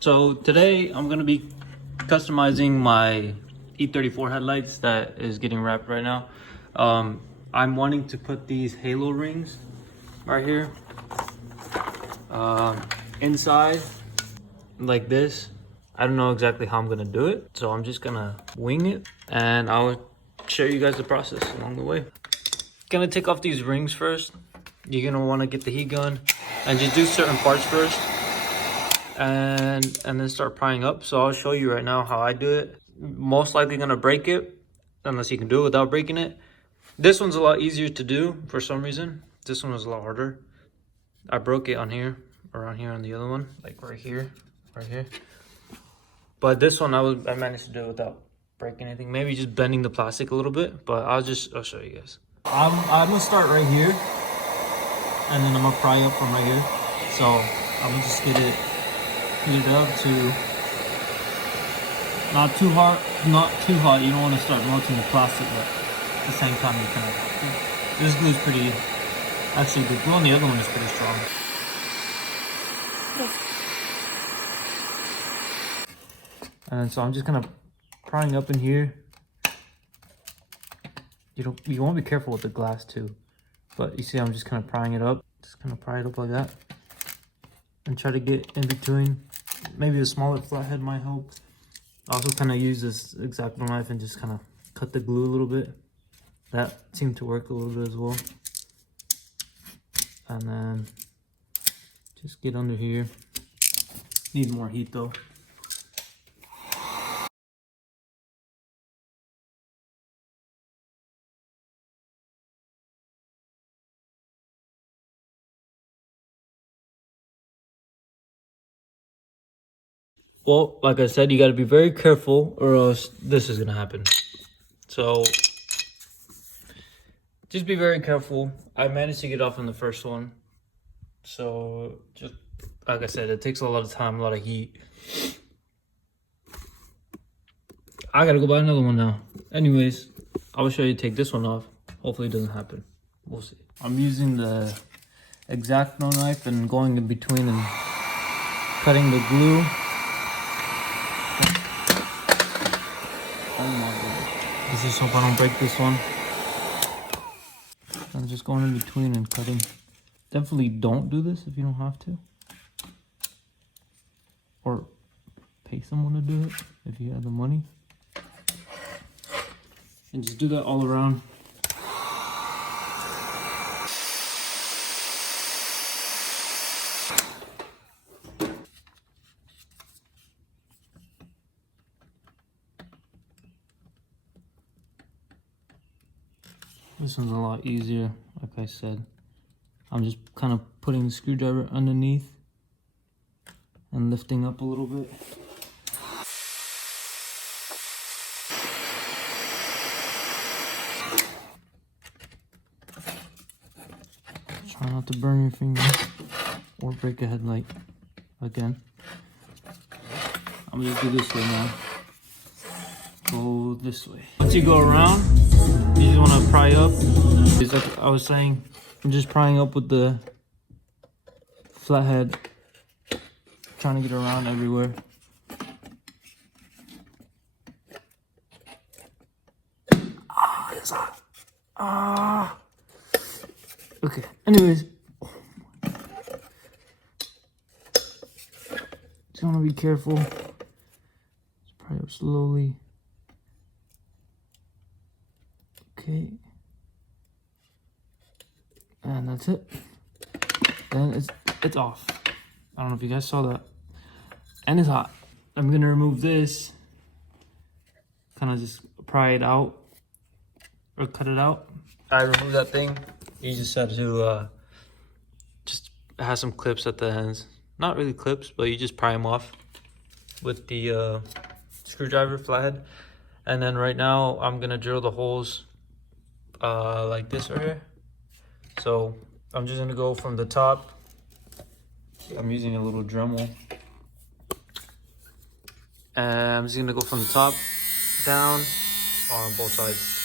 So today I'm gonna be customizing my e34 headlights that is getting wrapped right now. I'm wanting to put these halo rings right here inside like this. I don't know exactly how I'm gonna do it, so I'm just gonna wing it and I'll show you guys the process along the way. Gonna take off these rings first. You're gonna want to get the heat gun and just do certain parts first and then start prying up. So I'll show you right now how I do it. Most likely gonna break it unless you can do it without breaking it. This one's a lot easier to do for some reason. This one was a lot harder. I broke it on here, around here on the other one, like right here. But this one I managed to do it without breaking anything. Maybe just bending the plastic a little bit, but I'll show you guys. I'm gonna start right here, and then I'm gonna pry up from right here. So I'm gonna just get it heated up to not too hot, not too hot. You don't want to start melting the plastic, but at the same time you kind of. This glue's pretty. Actually, the glue on the other one is pretty strong. And so I'm just kind of prying up in here. You want to be careful with the glass too. But you see I'm just kind of prying it up. Just kind of pry it up like that. And try to get in between. Maybe a smaller flathead might help. I also kind of use this X-Acto knife and just kind of cut the glue a little bit. That seemed to work a little bit as well. And then just get under here. Need more heat though. Well, like I said, you got to be very careful or else this is going to happen. So just be very careful. I managed to get off on the first one. So just like I said, it takes a lot of time, a lot of heat. I got to go buy another one now. Anyways, I will show you take this one off. Hopefully it doesn't happen. We'll see. I'm using the X-Acto knife and going in between and cutting the glue. Oh my god. Let's just hope I don't break this one. I'm just going in between and cutting. Definitely don't do this if you don't have to. Or pay someone to do it if you have the money. And just do that all around. This one's a lot easier, like I said. I'm just kind of putting the screwdriver underneath and lifting up a little bit. Try not to burn your finger or break a headlight again. I'm gonna just do this way now. Go this way. Once you go around, you just want to pry up. It's like I was saying, I'm just prying up with the flathead, trying to get around everywhere. Ah, it's hot. Ah. Okay. Anyways, just want to be careful. Just pry up slowly. Okay. And that's it. Then it's off. I don't know if you guys saw that. And it's hot. I'm gonna remove this. Kind of just pry it out. Or cut it out. I removed that thing. You just have to just have some clips at the ends. Not really clips, but you just pry them off with the screwdriver flathead. And then right now I'm gonna drill the holes like this right here. So I'm just gonna go from the top. I'm using a little Dremel. And I'm just gonna go from the top down on both sides.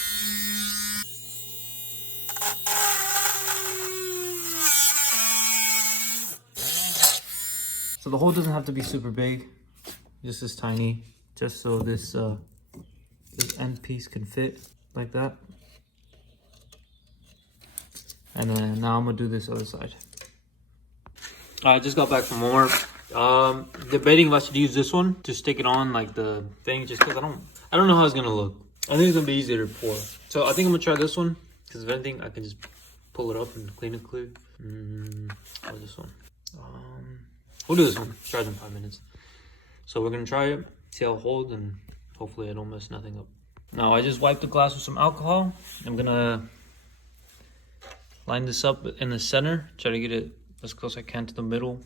So the hole doesn't have to be super big. just this tiny, just so this this end piece can fit like that. And then now I'm gonna do this other side. I just got back from work. Debating if I should use this one to stick it on like the thing, just because I don't know how it's gonna look. I think it's gonna be easier to pour. So I think I'm gonna try this one, because if anything I can just pull it up and clean it clear. Or this one. We'll do this one. Try it in 5 minutes. So we're gonna try it, see how it holds, and hopefully I don't mess nothing up. Now I just wiped the glass with some alcohol. I'm gonna line this up in the center, try to get it as close as I can to the middle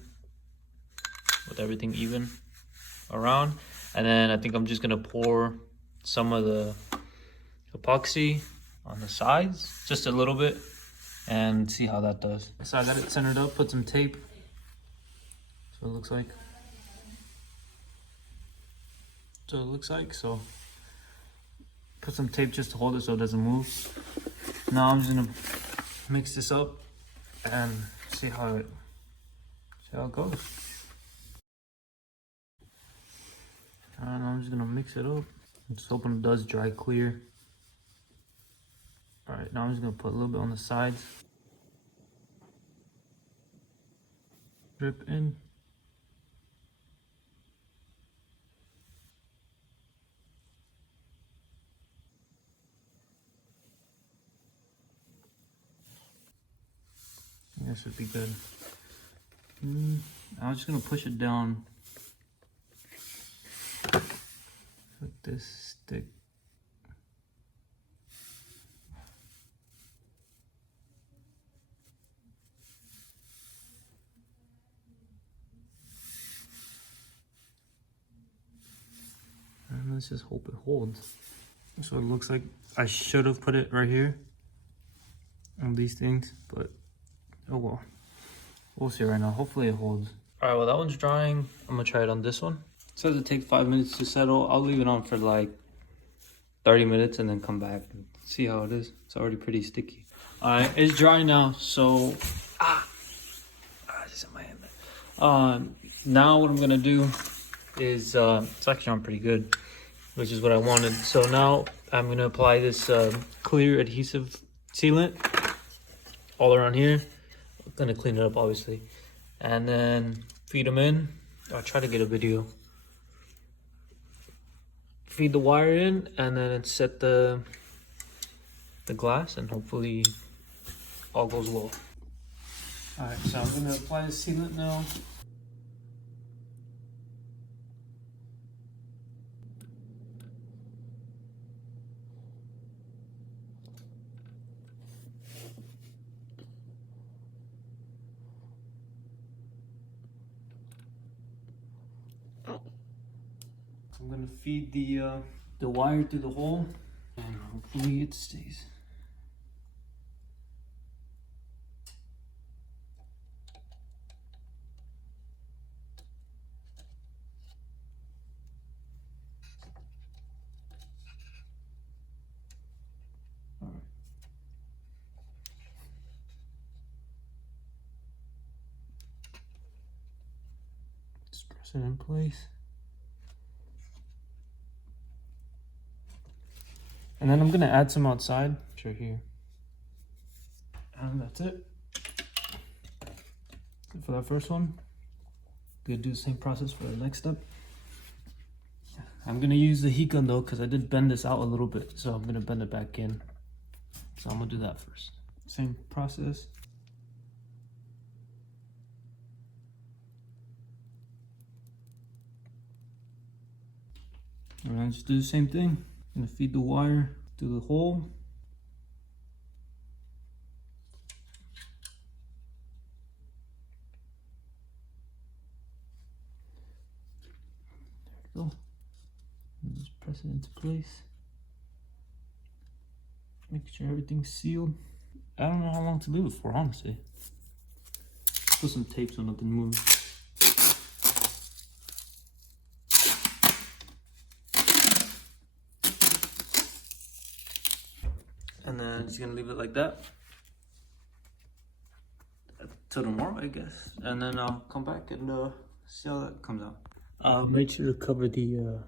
with everything even around. And then I think I'm just gonna pour some of the epoxy on the sides, just a little bit, and see how that does. So I got it centered up, put some tape. So it looks like. So put some tape just to hold it so it doesn't move. Now I'm just gonna mix this up and see how it goes. And I'm just gonna mix it up. I'm just hoping it does dry clear. All right, now I'm just gonna put a little bit on the sides. Drip in. That should be good. I'm just gonna push it down with this stick. And let's just hope it holds. So it looks like I should have put it right here on these things, but oh well. We'll see right now. Hopefully it holds. All right, well that one's drying. I'm gonna try it on this one. It says it takes 5 minutes to settle. I'll leave it on for like 30 minutes and then come back and see how it is. It's already pretty sticky. All right, it's dry now. So, just in my hand. Now what I'm gonna do is, it's actually on pretty good, which is what I wanted. So now I'm gonna apply this clear adhesive sealant all around here. I'm gonna clean it up obviously, and then feed them in. I'll try to get a video. Feed the wire in, and then set the glass, and hopefully all goes well. All right, so I'm gonna apply the sealant now. I'm gonna feed the wire through the hole, and hopefully it stays. All right. Just press it in place. And then I'm gonna add some outside, right here. And that's it. For that first one, gonna do the same process for the next step. I'm gonna use the heat gun though, because I did bend this out a little bit, so I'm gonna bend it back in. So I'm gonna do that first. Same process. And then just do the same thing. I'm gonna feed the wire through the hole. There we go. And just press it into place. Make sure everything's sealed. I don't know how long to leave it for, honestly. Put some tape so nothing moves. And then I'm just gonna leave it like that till tomorrow, I guess. And then I'll come back and see how that comes out. Make sure to cover the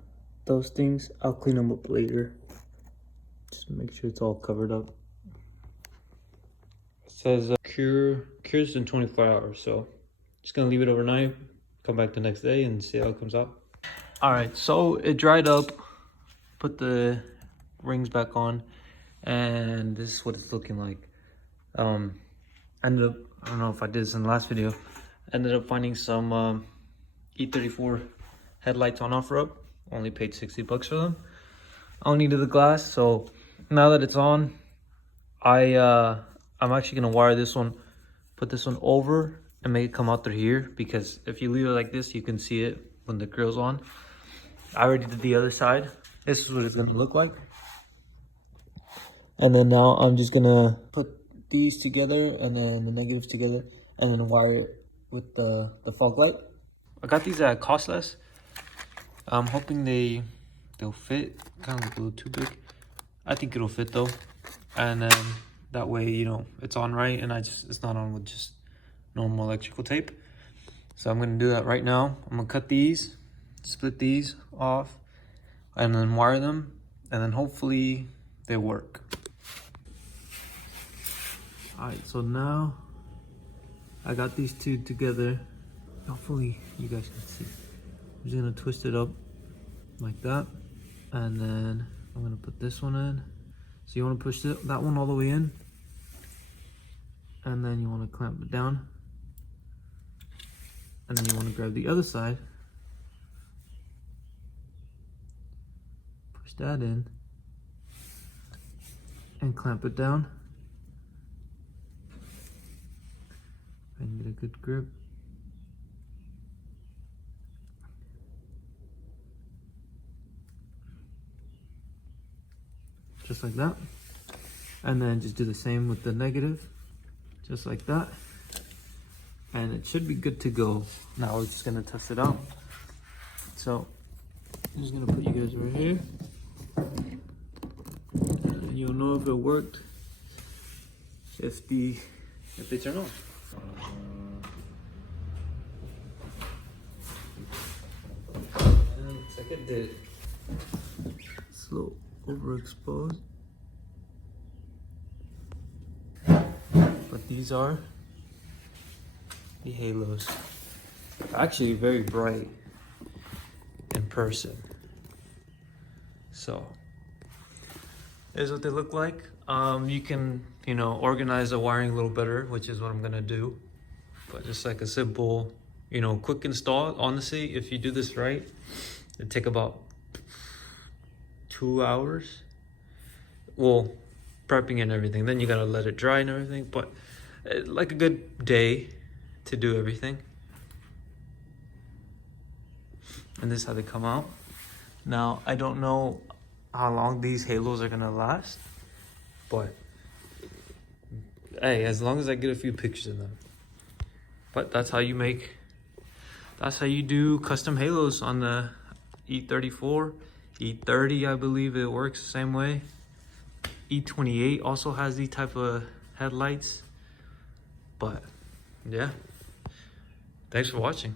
those things. I'll clean them up later. Just make sure it's all covered up. It says cures in 24 hours, so just gonna leave it overnight, come back the next day and see how it comes out. All right, so it dried up, put the rings back on, and this is what it's looking like. Ended up, I don't know if I did this in the last video, ended up finding some e34 headlights on off-road. Only paid 60 bucks for them. I only needed the glass, so now that it's on, I'm actually gonna wire this one, put this one over and make it come out through here, because if you leave it like this, you can see it when the grill's on. I already did the other side. This is what it's gonna look like. And then now I'm just gonna put these together and then the negatives together and then wire it with the fog light. I got these at Costless. I'm hoping they'll fit. Kind of look a little too big. I think it'll fit though. And then that way, you know, it's on right and it's not on with just normal electrical tape. So I'm gonna do that right now. I'm gonna cut these, split these off, and then wire them, and then hopefully they work. All right, so now I got these two together. Hopefully you guys can see. I'm just gonna twist it up like that, and then I'm gonna put this one in. So you wanna push that one all the way in, and then you wanna clamp it down, and then you wanna grab the other side, push that in, and clamp it down, and get a good grip. Just like that. And then just do the same with the negative, just like that. And it should be good to go. Now we're just gonna test it out. So I'm just gonna put you guys right here, and you'll know if it worked if they turn on. And looks like it did. It's a little overexposed, but these are the halos. Actually very bright in person. So here's what they look like. You can, you know, organize the wiring a little better, which is what I'm gonna do. But just like a simple, you know, quick install. Honestly, if you do this right, it'd take about 2 hours. Well, prepping and everything. Then you gotta let it dry and everything. But like a good day to do everything. And this is how they come out. Now, I don't know how long these halos are gonna last, but hey, as long as I get a few pictures of them. But that's how you do custom halos on the E34. E30, I believe it works the same way. E28 also has these type of headlights. But yeah, thanks for watching.